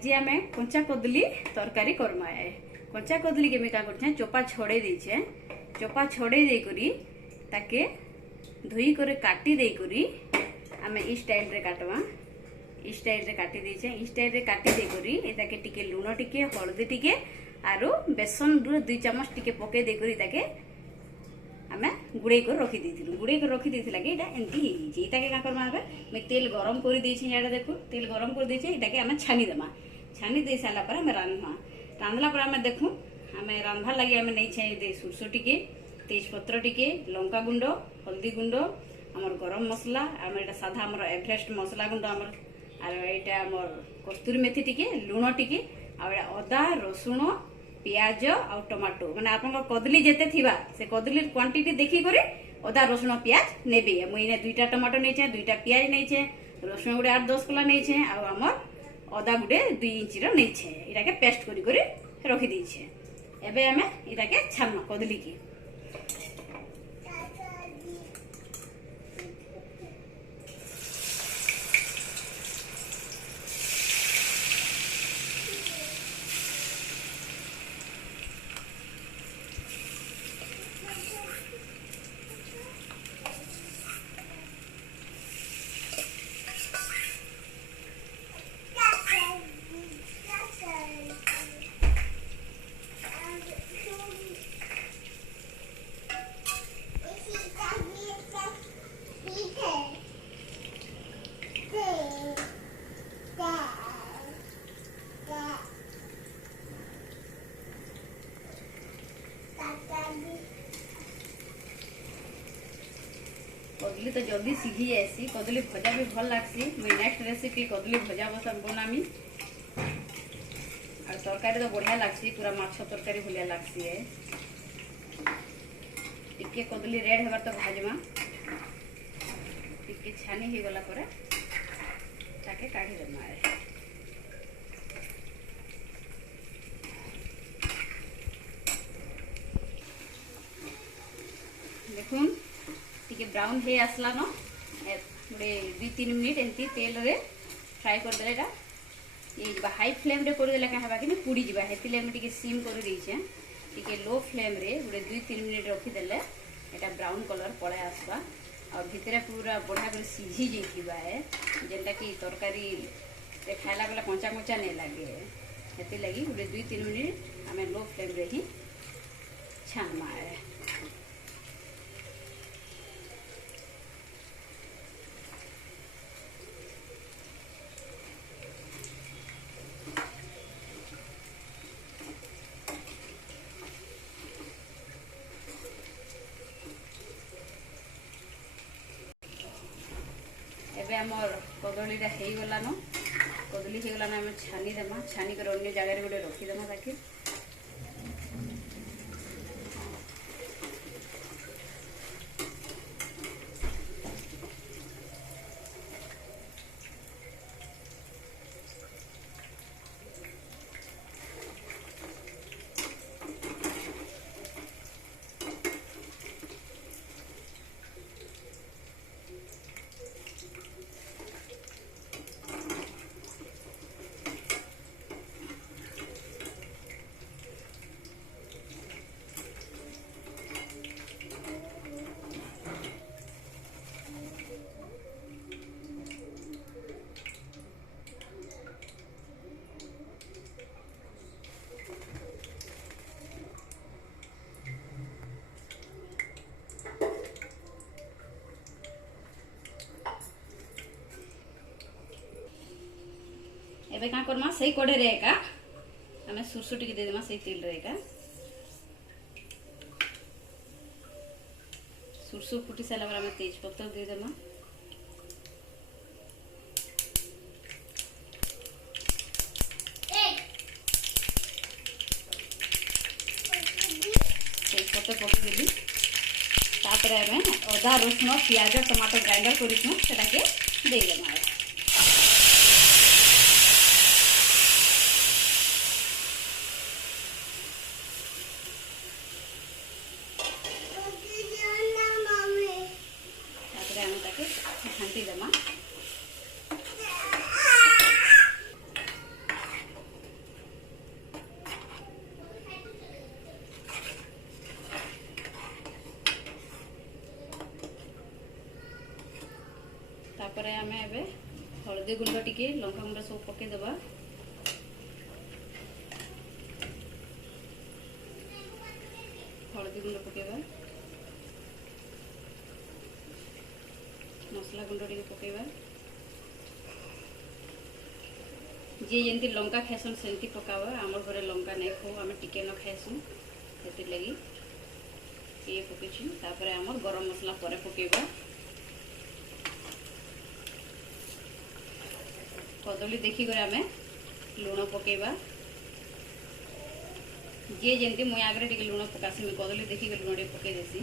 आज आम कंचा कदली तरकारी करमा है। कंचा कदली के क्या कर चोपा छड़े दीचे, चोपा छड़े देकरी ताके धोई करे काटी देकरी आम ई स्टाइल रे काटवा। ई स्टाइल रे काटी दीचे, ई स्टाइल रे काटी देकरी ताके टिके लूण टिके हल्दी टिके आरो बेसन 2 चम्मच टिके पके देकरी ताके आम गुड़े कर रखी देथिलु। गुड़े कर रखी देथिला कि एटा एंती हे जी। एटा के का करबा आबे मैं तेल गरम कर देछि। याडा देखो तेल गरम कर देछि। एटा के आम छानी देमा। छानी दे साला पर आम रांधमा। रांधला पर आम देखु आम रांधा लगी आम नहीं छे दे सुरसो टिके, तेजपत्र टिके, लंका गुंड, हल्दी गुंड, हमर गरम मसला, आम एटा साधा हमर एवरेस्ट मसला गुंड हमर आर एटा हमर कस्तूरी मेथी टिके, लूण टिके आ अदा रसुण पियाज आ टमाटो माने आपन कदली जेते थिबा से कदली क्वांटिटी देखि करे अदा रसुण पियाज नेबे। मुई ने 2टा टमाटो नै छे, 2टा पियाज नै छे, रसुण गुडे 8-10 कला नै छे आ हमर अदा गुडे 2 इंच रो नै छे। इटा के पेस्ट करी करी रखि दै छे। एबे हमें इटा के छानमा कदली की कदली तो जल्दी सीझी जाएसी। कदली भजा भी भल लागसी। मैं नेक्स्ट रेसिपी कदली भजा बनामी और तरकारी तो बढ़िया लागसी, पूरा माछ तरकारी भलिया लागसी है। टिके कदली रेड हेबार तो भाजमा, टिके छानी हो गला पर ताके काढ़ी देमा है। देखुन टिके ब्राउन हे आसला न गोटे 2-3 मिनिट एमती तेल रे फ्राई कर देले। एटा ये हाई फ्लेम रे कर देले का हबा कि पुड़ी जिबा। हेतिले हम टिके सिम कर देइछे। टिके लो फ्लेम रे गोटे 2-3 मिनिट रखी देले एटा ब्राउन कलर पड़े आसबा और भितरे पूरा बढ़िया कर सीझी जेतिबा है, जेंटा कि तरकारी रे खाइला बेला कंचा कंचा नै लागे। हेति लागि गोटे 2-3 मिनिट हमें लो फ्लेम रे ही छानमा है। एबे हमर कदलीटा हो गला न, कदली हो गला न हम छानी देमा। छानी कर अन्य जगह रे गोटे रखी देमा ताकि एबे का करमा सही कोड़े रे का हमें सुरसो टिके दे देमा। सही तेल रे का सुरसो फुटी साला पर हमें तेज पत्ता दे देमा। तेज पत्ता पके देली तापर हमें अदा रसुण पियाज टमाटर ग्राइंडर करिसु सेटा के दे देमा। घाटी देमा। तापरे आमे एबे हळदी गुंड टिके लंका गुंड सब पके देबा। हळदी गुंड पकेबा, मसला गुंड टिके पकेबा। जे जेंती लंका खाइसन सेंती पकावा। आमर घरे लंका नहीं खाऊ, आमे टिके न खाइसु, सेति लगी ये पकेछु। तापरे आमर गरम मसला परे पकेबा। कदली देखी करे आमे लुण पकेबा। जे जेंती मुई आगरे टिके लुण पकासी, मैं कदली देखी करे लुण टिके पके देसी।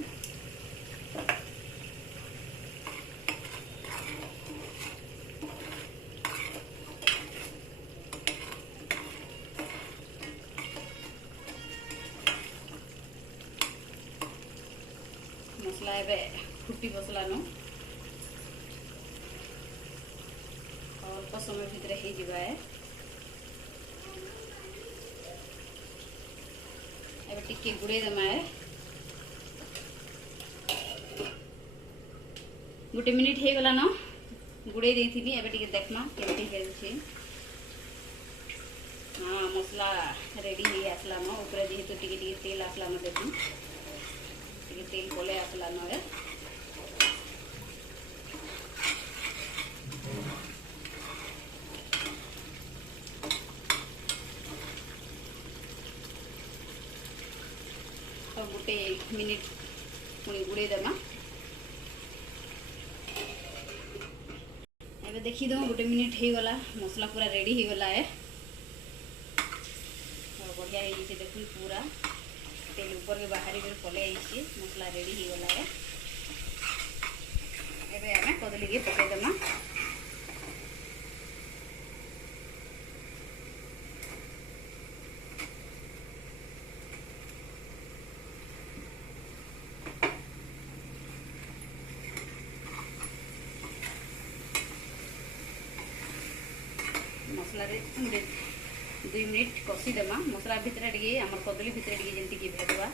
मसला एबे फुटी बसला न, अल्प समय भितर हो जाए। एबे टिके गुड़े देमा है। गोटे मिनिट हो गला न, गुड़े देथिनी। एबे टिके देखमा केमती हेछि। हाँ, मसला रेडी हो आसला न। ऊपर जेहेतु टिके टिके तेल आसला न, देखी टिके तेल पले आसला न है। तो गोटे मिनिट पुणी गुड़े देमा। एबे देखी दो गोटे मिनिट हो गला, मसला पूरा रेडी हो गला है। बढ़िया है, देखुन पूरा तेल ऊपर के बाहरी कर पले आई, मसला रेडी हो गला है। एबे आमे कदली के पके देमा। मसला रे 2 मिनिट कषी देमा। मसला भितर टिके हमर कदली भितर टिके जेंति कि भेदवा।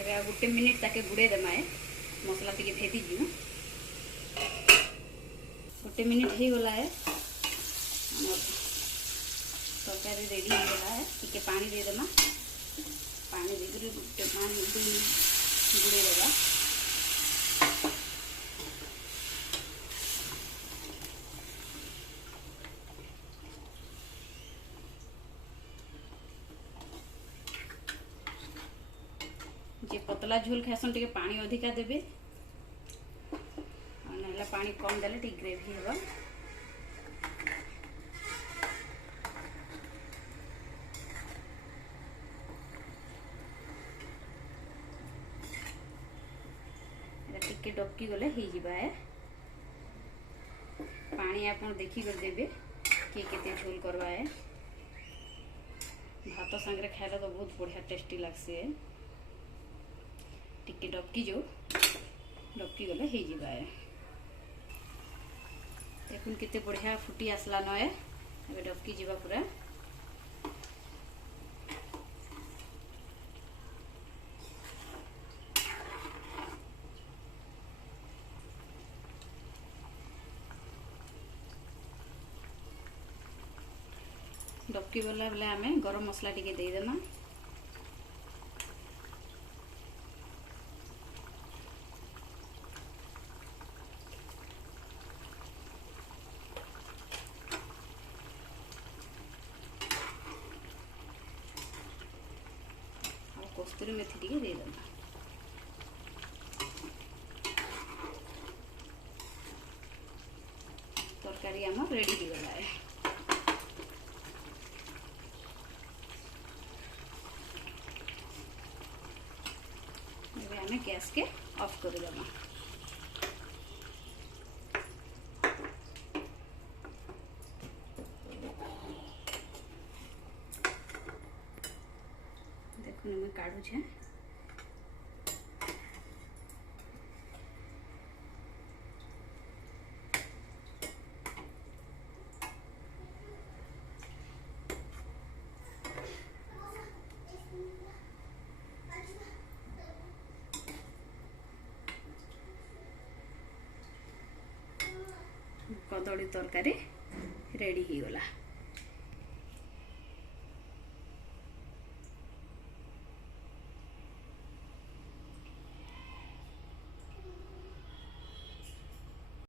एबे गोटे मिनिट ताके गुड़े देमा है, मसला टिके भेदी जिउ। गोटे मिनिट हो गला है, तरकारी रेडी हो गला है। टिके पानी दे देमा। पानी देकर गोटे पानी गुड़े देगा। जे पतला झोल खासन टिके पानी अधिका देबे, ना पानी कम देले टिके ग्रेवी होगा। टिके डबकी गले ही जिबा है। पानी आपन देखी कर देबे के केते झोल करवा है। भात संगरे खाइला तो बहुत बढ़िया टेस्टी लागसे। टिके डबकी जो डबकी गले ही जिबा है। देखुन केते बढ़िया फुटी आसला न है। एबे डबकी जिबा पूरा। डबकी वाला बेले आमे गरम मसला टिके दे देना। और कस्तूरी मेथी टिके दे देना। तरकारी आम रेडी हो गला है। गैस के ऑफ कर देना। देखो मैं काढ़ू छे। कदली तरकारी रेडी हो गला।